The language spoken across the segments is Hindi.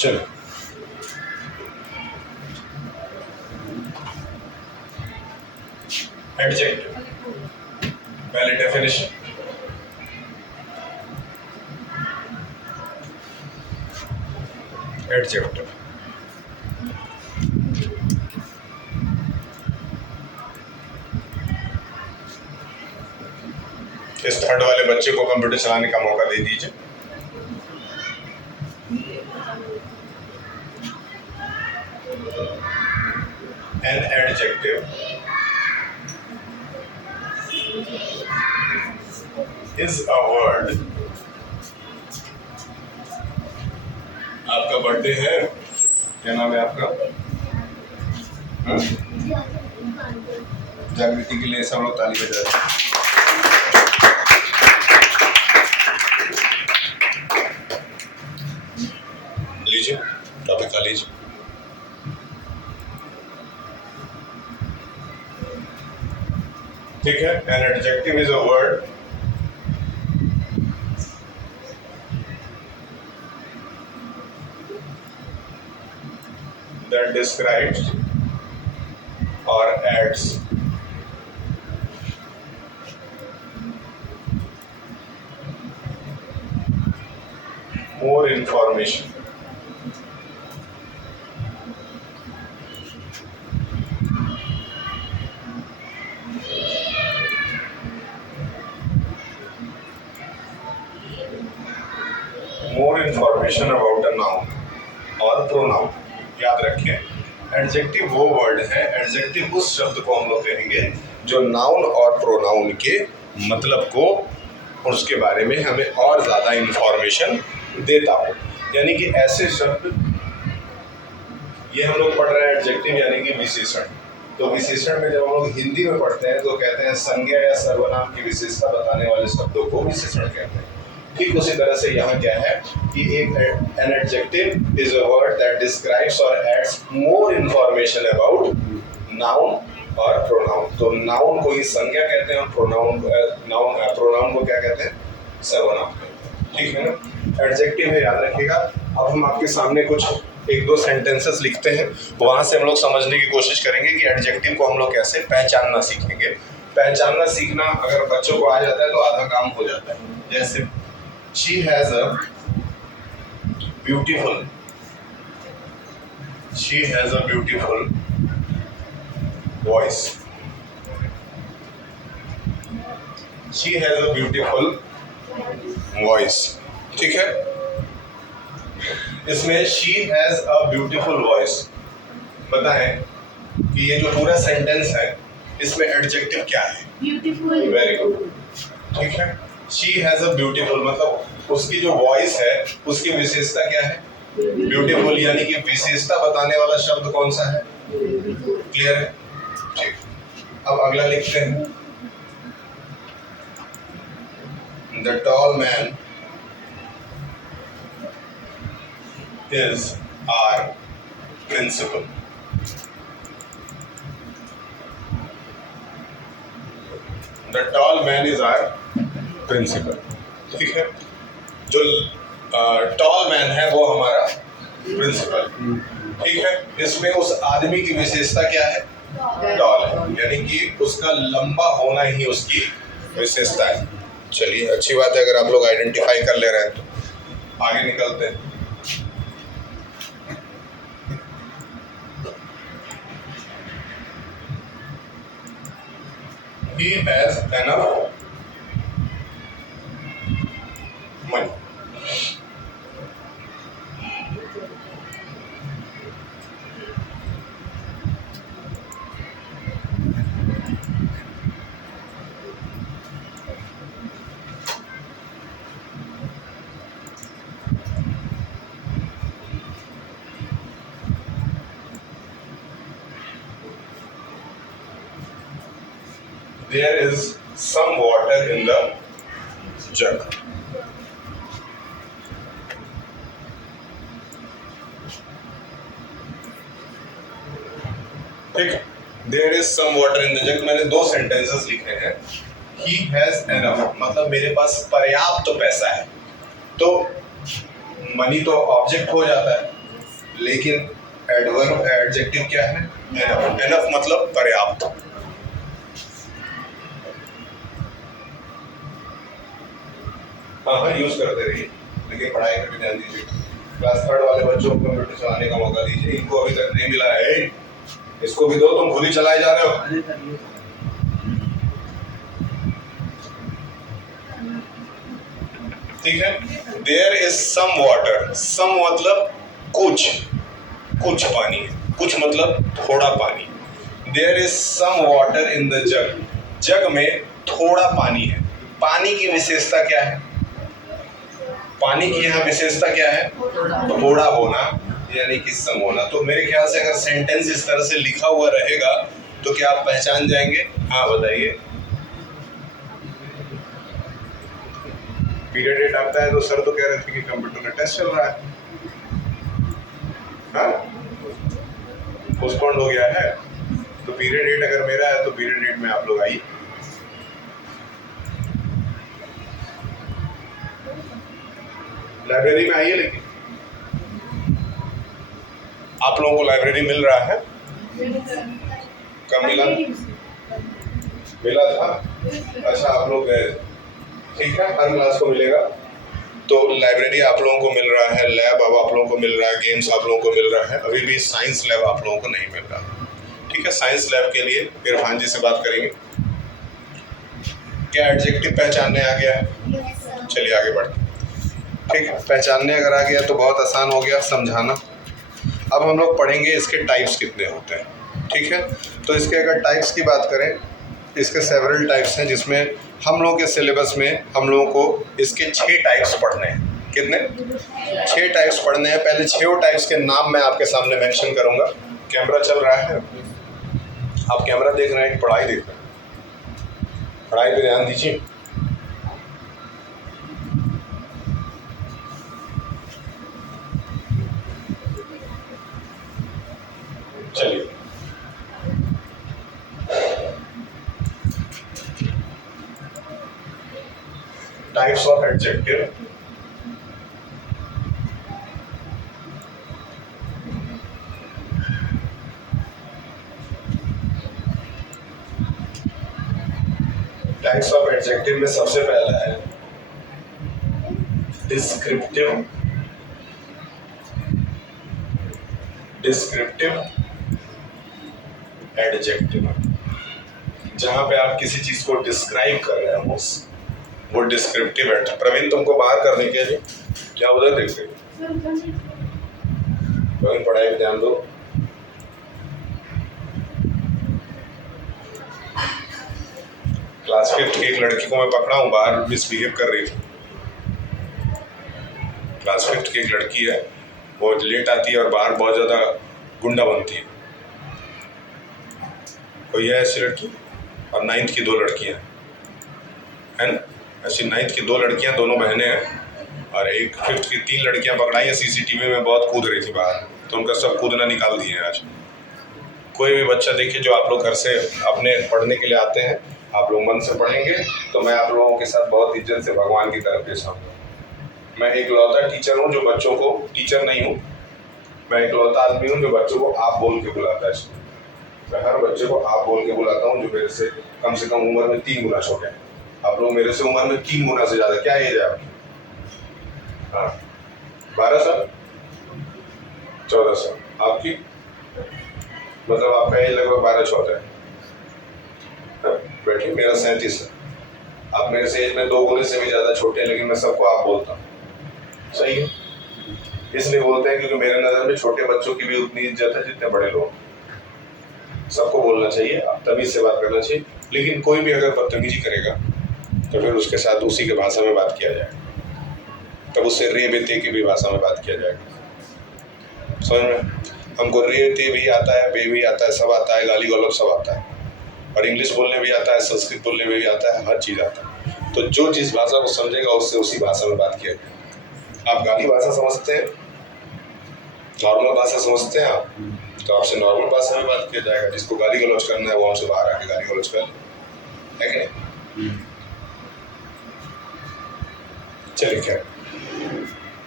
चलो एडजेक्टिव, पहले डेफिनेशन। एडजेक्टिव इस थर्ड वाले बच्चे को कंप्यूटर चलाने का मौका दे दीजिए। N adjective is a word. आपका बर्थडे है, क्या नाम है आपका? जागृति के लिए सब लोग ताली बजा रहे हैं। लीजिए टॉपिक खा लीजिए। ठीक है, N adjective is a word that describes or adds more information about a noun or pronoun। याद रखिए, एडजेक्टिव वो वर्ड है, एडजेक्टिव उस शब्द को हम लोग कहेंगे जो नाउन और प्रोनाउन के मतलब को और उसके बारे में हमें और ज़्यादा इंफॉर्मेशन देता हो। यानी कि ऐसे शब्द, ये हम लोग पढ़ रहे हैं एडजेक्टिव यानी कि विशेषण। तो विशेषण में जब हम लोग हिंदी में पढ़ते हैं तो कहते हैं संज्ञा या सर्वनाम की विशेषता बताने वाले शब्दों को विशेषण कहते हैं। ठीक उसी तरह से यहाँ क्या है कि एक an adjective is a word that describes or adds more information about noun or pronoun. तो नाउन को ही संज्ञा कहते हैं और प्रोनाउन को क्या कहते हैं? सर्वनाम कहते हैं। ठीक है ना, एडजेक्टिव है, याद रखिएगा। अब हम आपके सामने कुछ एक दो सेंटेंसेस लिखते हैं, वहां से हम लोग समझने की कोशिश करेंगे कि एडजेक्टिव को हम लोग कैसे पहचानना सीखेंगे। पहचानना सीखना अगर बच्चों को आ जाता है तो आधा काम हो जाता है। जैसे she has a beautiful voice। she has a beautiful voice। ठीक है, इसमें she has a beautiful voice बताएं कि ये जो पूरा सेंटेंस है इसमें एडजेक्टिव क्या है? ब्यूटीफुल। Very good. ठीक है, she has a beautiful मतलब उसकी जो वॉइस है उसकी विशेषता क्या है? ब्यूटीफुल। यानी कि विशेषता बताने वाला शब्द कौन सा है? क्लियर है? ठीक, अब अगला लिखते हैं। The tall man is our principal। The tall man is our principal। ठीक है, जो टॉल मैन है वो हमारा प्रिंसिपल। ठीक है, इसमें उस आदमी की विशेषता क्या है? टॉल है, यानी कि उसका लंबा होना ही उसकी विशेषता है। चलिए, अच्छी बात है, अगर आप लोग आइडेंटिफाई कर ले रहे हैं तो आगे निकलते हैं। He has enough money। There is some water in the jug। ठीक, there is some water in the jug. मैंने दो सेंटेंसेस लिखे हैं ही हैज एनफ मतलब मेरे पास पर्याप्त तो पैसा है, तो मनी तो ऑब्जेक्ट हो जाता है, लेकिन एडवर्ब एडजेक्टिव क्या है? एनफ। एनफ मतलब पर्याप्त। हाँ यूज करते रहिए, लेकिन पढ़ाई पर भी ध्यान दीजिए। क्लास 3 वाले बच्चों को कंप्यूटर चलाने का मौका दीजिए, इनको अभी तक नहीं मिला है, इसको भी दो, तुम खुद ही चलाए जा रहे हो। ठीक है। There is some water, some मतलब कुछ पानी है, कुछ मतलब थोड़ा पानी। There is some water in the jug, jug में थोड़ा पानी है। पानी की विशेषता क्या है? पानी की यहाँ विशेषता क्या है? थोड़ा होना, यानी कि सम होना। तो मेरे ख्याल से अगर सेंटेंस इस तरह से लिखा हुआ रहेगा तो क्या आप पहचान जाएंगे? हाँ बताइए। पीरियड डेट आता है तो सर तो कह रहे थे कि कंप्यूटर का टेस्ट चल रहा है, हाँ पोस्टपोन्ड हो गया है, तो पीरियड डेट अगर मेरा है तो पीरियड डेट में आप लोग आइए। लाइब्रेरी में आइए, लेकिन आप लोगों को लाइब्रेरी मिल रहा है? कब मिला? मिला था? अच्छा आप लोग गए, ठीक है, हर क्लास को मिलेगा। तो लाइब्रेरी आप लोगों को मिल रहा है, लैब अब आप लोगों को मिल रहा है, गेम्स आप लोगों को मिल रहा है, अभी भी साइंस लैब आप लोगों को नहीं मिल रहा। ठीक है, साइंस लैब के लिए इरफान जी से बात करेंगे। क्या एडजेक्टिव पहचानने आ गया है? चलिए आगे बढ़ते। ठीक है, पहचानने अगर आ गया तो बहुत आसान हो गया समझाना। अब हम लोग पढ़ेंगे इसके टाइप्स कितने होते हैं। ठीक है, तो इसके अगर टाइप्स की बात करें, इसके सेवरल टाइप्स हैं, जिसमें हम लोगों के सिलेबस में हम लोगों को इसके 6 टाइप्स पढ़ने हैं। कितने? 6 टाइप्स पढ़ने हैं। पहले 6 टाइप्स के नाम मैं आपके सामने मेंशन करूंगा। कैमरा चल रहा है, आप कैमरा देख रहे हैं कि पढ़ाई देख रहे हैं? पढ़ाई पे ध्यान दीजिए। चलिए, types of adjective. Types of adjective में सबसे पहला है डिस्क्रिप्टिव। डिस्क्रिप्टिव एडजेक्टिव, जहां पे आप किसी चीज को डिस्क्राइब कर रहे हो वो डिस्क्रिप्टिव है। प्रवीण तुमको बाहर करने के लिए क्या उधर देख रहे हो? प्रवीण पढ़ाई पे ध्यान दो। क्लास 5 की एक लड़की को मैं पकड़ा हूँ, बाहर मिसबिहेव कर रही थी। क्लास 5 की एक लड़की है, वो लेट आती है और बाहर बहुत ज़्यादा गुंडा बनती है। कोई है ऐसी लड़की? और 9th की 2 लड़कियाँ है ना, ऐसी 9th की 2 लड़कियाँ, दोनों बहनें हैं, और एक 5th की 3 लड़कियाँ पकड़ाई हैं। CCTV में बहुत कूद रही थी बाहर, तो उनका सब कूदना निकाल दिए हैं आज। कोई भी बच्चा देखिए जो आप लोग घर से अपने पढ़ने के लिए आते हैं, आप लोग मन से पढ़ेंगे तो मैं आप लोगों के साथ बहुत इज्जत से भगवान की तरफ पेश आऊँगा। मैं एक लौता टीचर हूँ जो बच्चों को, टीचर नहीं हूँ मैं, एक लौता आदमी हूँ जो बच्चों को आप बोल के बुलाता है। मैं हर बच्चे को आप बोल के बुलाता हूँ जो मेरे से कम उम्र में 3 गुना छोटे हैं। आप लोग मेरे से उम्र में 3 गुना से ज़्यादा। क्या एज है आपकी? हाँ 12 साल 14 साल आपकी, मतलब आपका एज लगभग 12-14 है। बैठिए, मेरा 37 है। आप मेरे से एज में 2 गुने से भी ज़्यादा छोटे हैं, लेकिन मैं सबको आप बोलता हूँ। सही है, इसलिए बोलते हैं क्योंकि मेरे नज़र में छोटे बच्चों की भी उतनी इज्जत है जितने बड़े लोग। सबको बोलना चाहिए, तमीज़ से बात करना चाहिए, लेकिन कोई भी अगर बदतमीजी करेगा तो फिर उसके साथ उसी के भाषा में बात किया जाएगा, तब उससे रे बेते की भी भाषा में बात किया जाएगा। समझ में? हमको रे ते भी आता है, बे भी आता है, सब आता है, गाली गलौज सब आता है, और इंग्लिश बोलने भी आता है, संस्कृत बोलने में भी आता है, हर चीज़ आता है। तो जो जिस भाषा को समझेगा उससे उसी भाषा में बात किया जाएगा। आप गाली भाषा समझते हैं, नॉर्मल भाषा समझते हैं आप, तो आपसे नॉर्मल भाषा में बात किया जाएगा। जिसको गाली गलौज करना है वो हमसे बाहर आके गाली गलौज कर ले, है कि नहीं? चलिए क्या,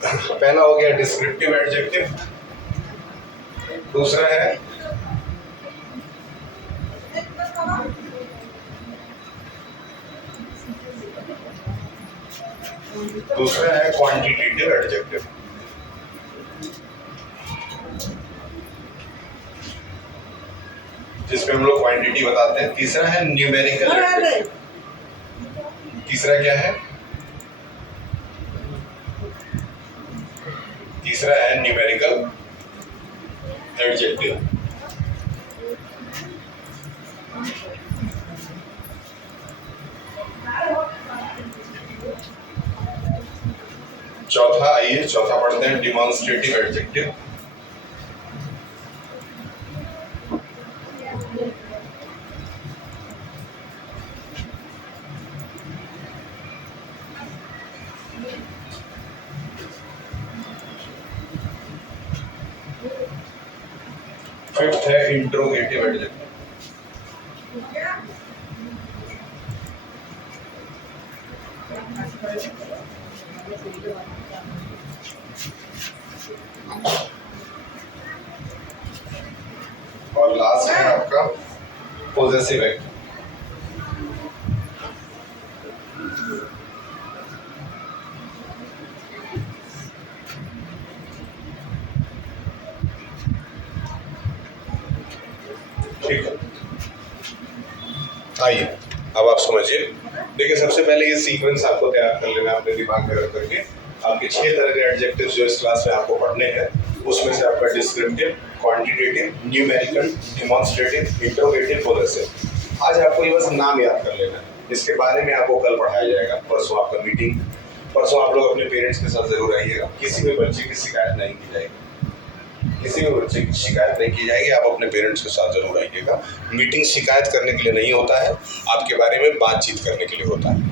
पहला हो गया डिस्क्रिप्टिव एडजेक्टिव, दूसरा है क्वांटिटेटिव एडजेक्टिव। जिसमें हम लोग क्वांटिटी बताते हैं। तीसरा है न्यूमेरिकल एडजेक्टिव। तीसरा क्या है? तीसरा है न्यूमेरिकल एडजेक्टिव। चौथा, आइए चौथा पढ़ते हैं, डिमॉन्स्ट्रेटिव एडजेक्टिव। फिफ्थ है इंट्रोगेटिव एडजेक्टिव। और लास्ट है आपका पोजेसिव एडजेक्टिव। ठीक है, आइए अब आप समझिए। देखिए, सबसे पहले ये सीक्वेंस आपको तैयार कर लेना अपने दिमाग में रख करके। आपके 6 तरह के एडजेक्टिव्स जो इस क्लास में आपको पढ़ने हैं, उसमें से आपका descriptive, quantitative, numerical, demonstrative, interrogative, possessive. आज आपको ये बस नाम याद कर लेना है, इसके बारे में आपको कल पढ़ाया जाएगा। परसों आपका मीटिंग, परसों आप लोग अपने पेरेंट्स के साथ जरूर आइएगा। किसी भी बच्चे की शिकायत नहीं की जाएगी, किसी भी बच्चे की शिकायत नहीं की जाएगी। आप अपने पेरेंट्स के साथ जरूर आइएगा। मीटिंग शिकायत करने के लिए नहीं होता है, आपके बारे में बातचीत करने के लिए होता है।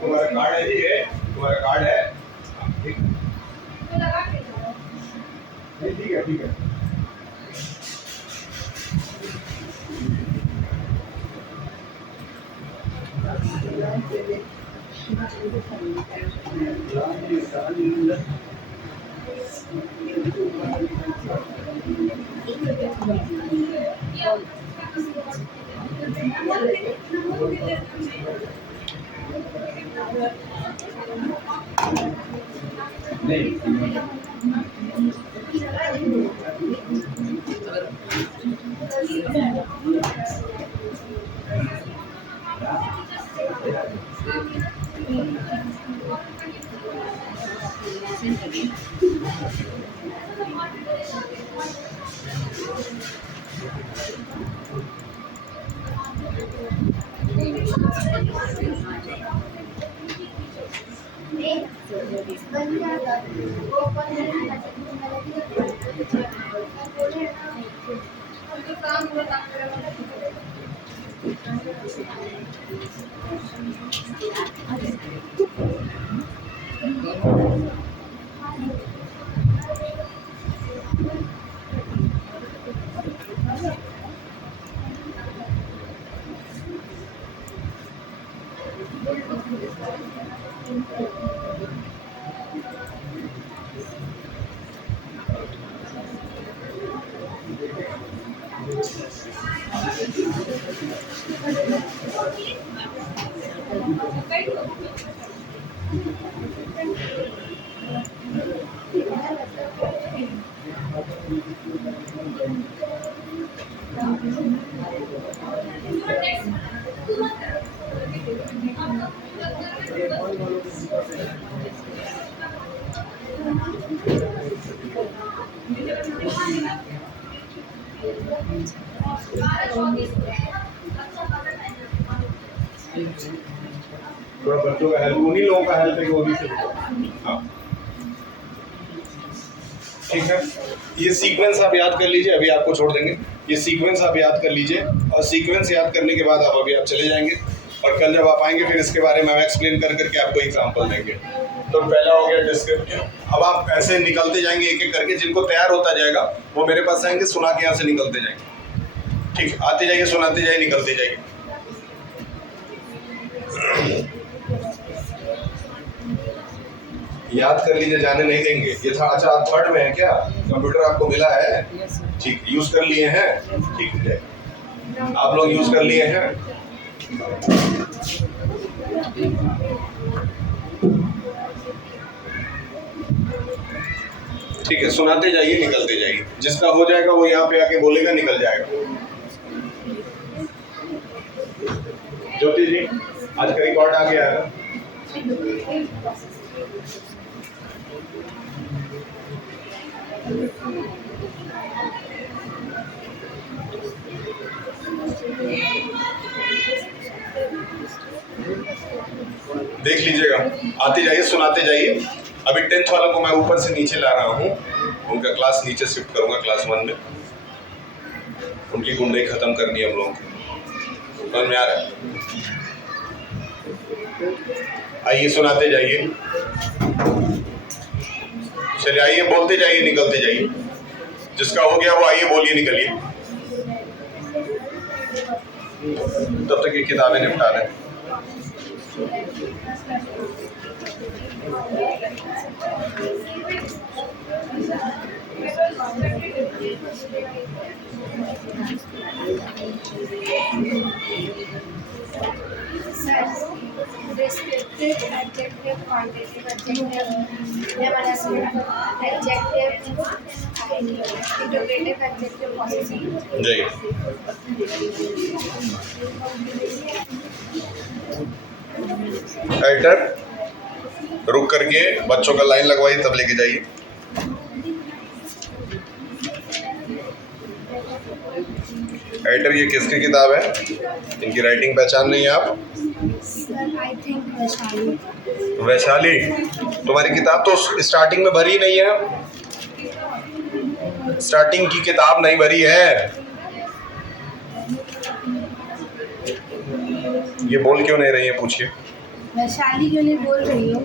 तुम्हारा कार्ड है जी? तुम्हारा कार्ड है? ठीक है, ठीक है। थोड़ा बच्चों का हेल्प, उन्हीं लोगों का हेल्प है कि वो भी से हाँ ठीक है। ये सीक्वेंस आप याद कर लीजिए, अभी आपको छोड़ देंगे। ये सीक्वेंस आप याद कर लीजिए और सीक्वेंस याद करने के बाद आप चले जाएंगे और कल जब आप आएंगे फिर इसके बारे में हम एक्सप्लेन कर करके आपको एग्जाम्पल देंगे। तो पहला हो गया डिस्क्रिप्टिव। अब आप ऐसे निकलते जाएंगे एक एक करके, जिनको तैयार होता जाएगा वो मेरे पास आएंगे, सुना के यहाँ से निकलते जाएंगे। ठीक, आते जाइए, सुनाते जाइए, निकलते जाइए। याद कर लीजिए, जाने नहीं देंगे। ये था, अच्छा आप थर्ड में है क्या? कंप्यूटर आपको मिला है? ठीक, यूज कर लिए हैं? ठीक है, आप लोग यूज कर लिए हैं? ठीक है, सुनाते जाइए, निकलते जाइए। जिसका हो जाएगा वो यहाँ पे आके बोलेगा, निकल जाएगा। ज्योति जी, आज का रिकॉर्ड आ गया है? देख लीजिएगा, आते जाइए, सुनाते जाइए। अभी 10th वालों को मैं ऊपर से नीचे ला रहा हूँ, उनका क्लास नीचे शिफ्ट करूंगा क्लास 1 में। उनकी गुंडई खत्म करनी है हम लोगों को, समझ में आ रहा है? आइए, सुनाते जाइए, चलिए आइए, बोलते जाइए, निकलते जाइए। जिसका हो गया वो आइए, बोलिए, निकलिए। तब तक ये किताबें निपटा दें। Descriptive, adjective, quantitative, adjective, interrogative, adjective, possessive. जी, एडिटर रुक करके बच्चों का लाइन लगवाइए, तब लेके जाइए। एडिटर, ये किसकी किताब है? इनकी राइटिंग पहचान नहीं है आप? I think Vaishali. वैशाली, तुम्हारी किताब तो स्टार्टिंग में भरी नहीं है। स्टार्टिंग की किताब नहीं भरी है। ये बोल क्यों नहीं रही है, पूछिए। वैशाली क्यों नहीं बोल रही हो?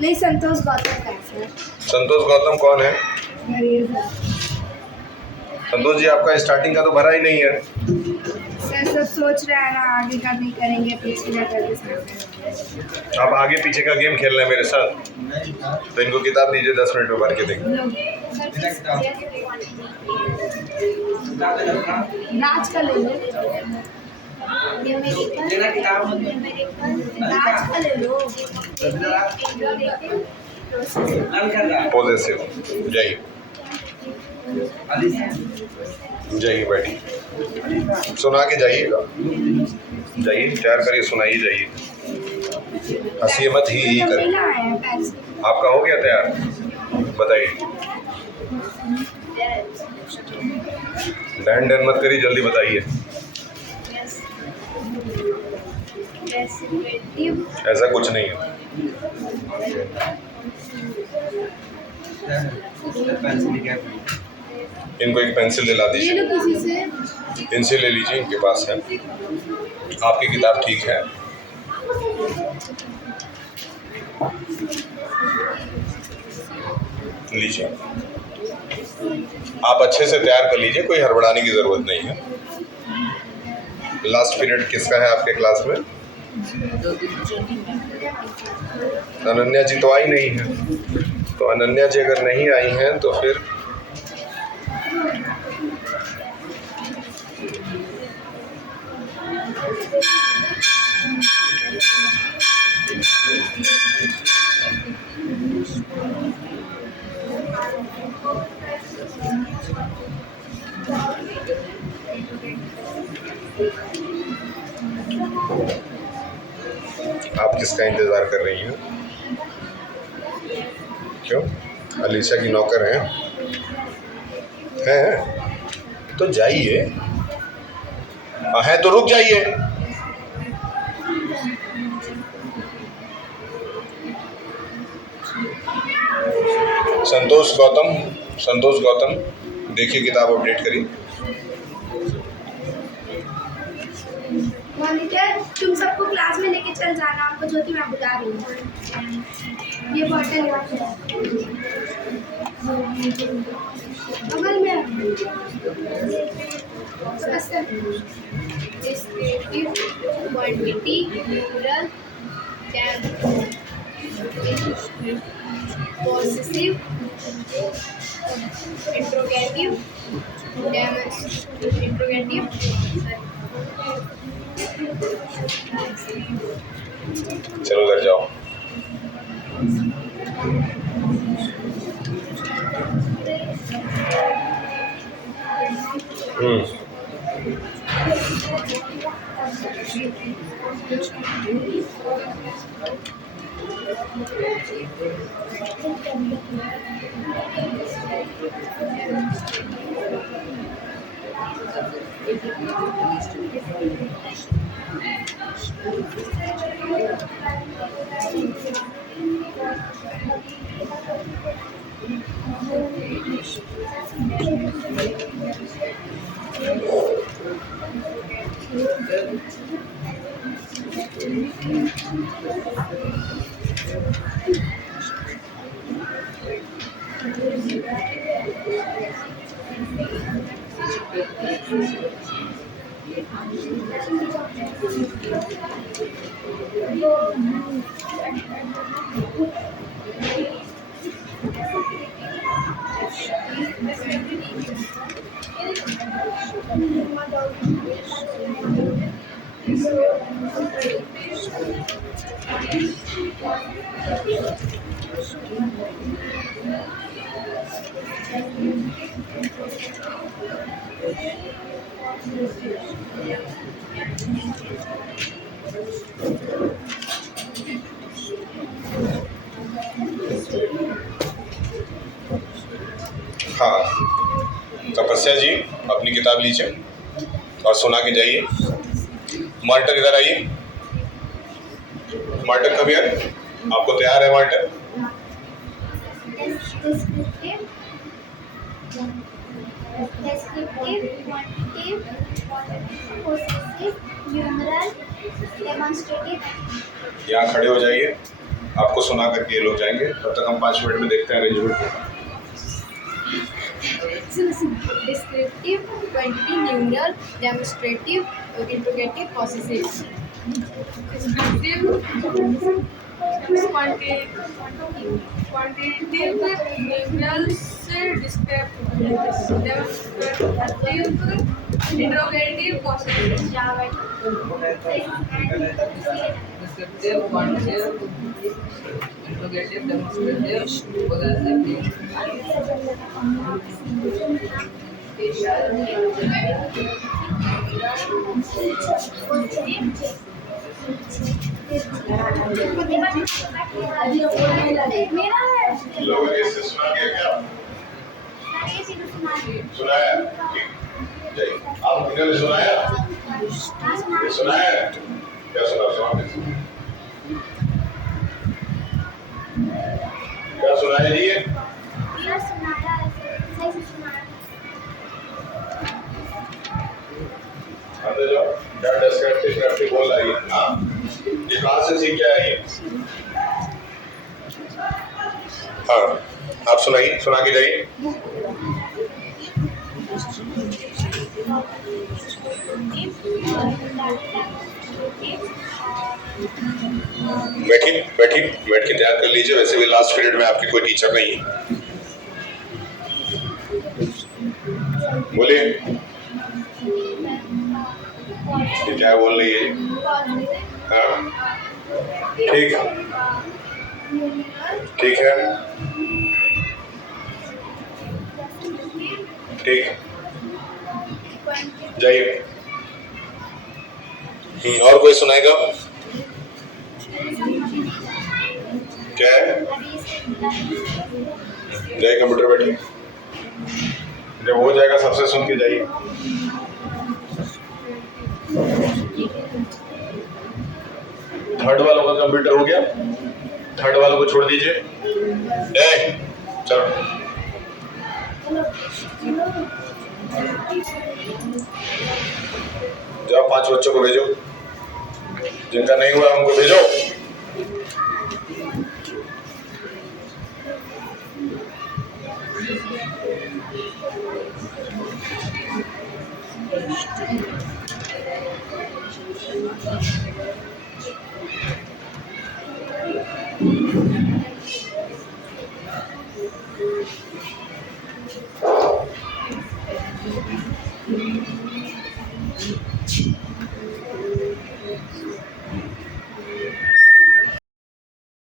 नहीं, संतोष गौतम का है सर। संतोष गौतम कौन है? मेरे सर। संतोष जी, आपका स्टार्टिंग का तो भरा ही नहीं है। सर सब सोच रहे हैं ना, आगे का नहीं करेंगे, पीछे का करेंगे। आप आगे पीछे का गेम खेल रहे हैं मेरे साथ, तो इनको किताब दीजिए, 10 मिनट में भर के देंगे। राज का ले लो, ये मेरी राज का ले लो। पॉजिटिव, जाइए जाइए, बैठिए, सुना के जाइएगा। जाइए, तैयार करिए, सुनाइए, जाइए, हंसिए मत, ही करिए। आपका हो गया तैयार? बताइए। डैन डैन मत करिए, जल्दी बताइए। ऐसा कुछ नहीं है। इनको एक पेंसिल दिला दीजिए, इनसे ले लीजिए, इनके पास है। आपकी किताब ठीक है? लीजिए, आप अच्छे से तैयार कर लीजिए, कोई हड़बड़ाने की ज़रूरत नहीं है। लास्ट पीरियड किसका है आपके क्लास में? अनन्या जी तो आई नहीं है, तो अनन्या जी अगर नहीं आई हैं तो फिर आप किसका इंतज़ार कर रही हैं? क्यों? अलीशा की नौकर हैं? है तो जाइए, है तो रुक जाइए। संतोष गौतम देखिए किताब अपडेट करिए। मॉनिटर तुम सबको क्लास में लेके चल जाना, आपको ज्योति मैं बुला रही हूँ। ये बॉटल बगल में descriptive quantity plural possessive interrogative interrogative चलो उधर जाओ। हाँ, तपस्या जी अपनी किताब लीजिए और सुना के जाइए। मार्टर इधर आइए। मार्टर कब यार, आपको तैयार है martyr? descriptive, quantitative, possessive, numeral, demonstrative। यहाँ खड़े हो जाइए, आपको सुना करके ये लोग जाएंगे। तब तक हम 5 मिनट में देखते हैं arrangement. descriptive quantity numeral demonstrative interrogative possessive descriptive quantitative numeral से demonstrative interrogative possessive descriptive, quantitative, interrogative, demonstrative, possessive, मेरा है लोगों ने इसे सुना के क्या सुनाया? जाइए, आप इन्होंने सुनाया? ये सुनाया? क्या सुना? क्या सुनाया जी? अंदर जाओ, क्या डिस्क्रिप्टिव बोल रही है? हाँ, ये कहाँ से सीख के आई है? हाँ, आप सुनाइए, सुना के जाइए। बैठ के तैयार कर लीजिए। वैसे भी लास्ट पीरियड में आपकी कोई टीचर नहीं है। बोलिए, ये क्या बोल रही है? हाँ, ठीक है, ठीक है, ठीक, जाइए। और कोई सुनाएगा? क्या है? जाइए कंप्यूटर बैठिए, जब हो जाएगा सबसे सुन के जाइए। थर्ड वालों का कंप्यूटर हो गया, थर्ड वालों को छोड़ दीजिए। चलो जाओ 5 बच्चों को भेजो, जिनका नहीं हुआ उनको भेजो।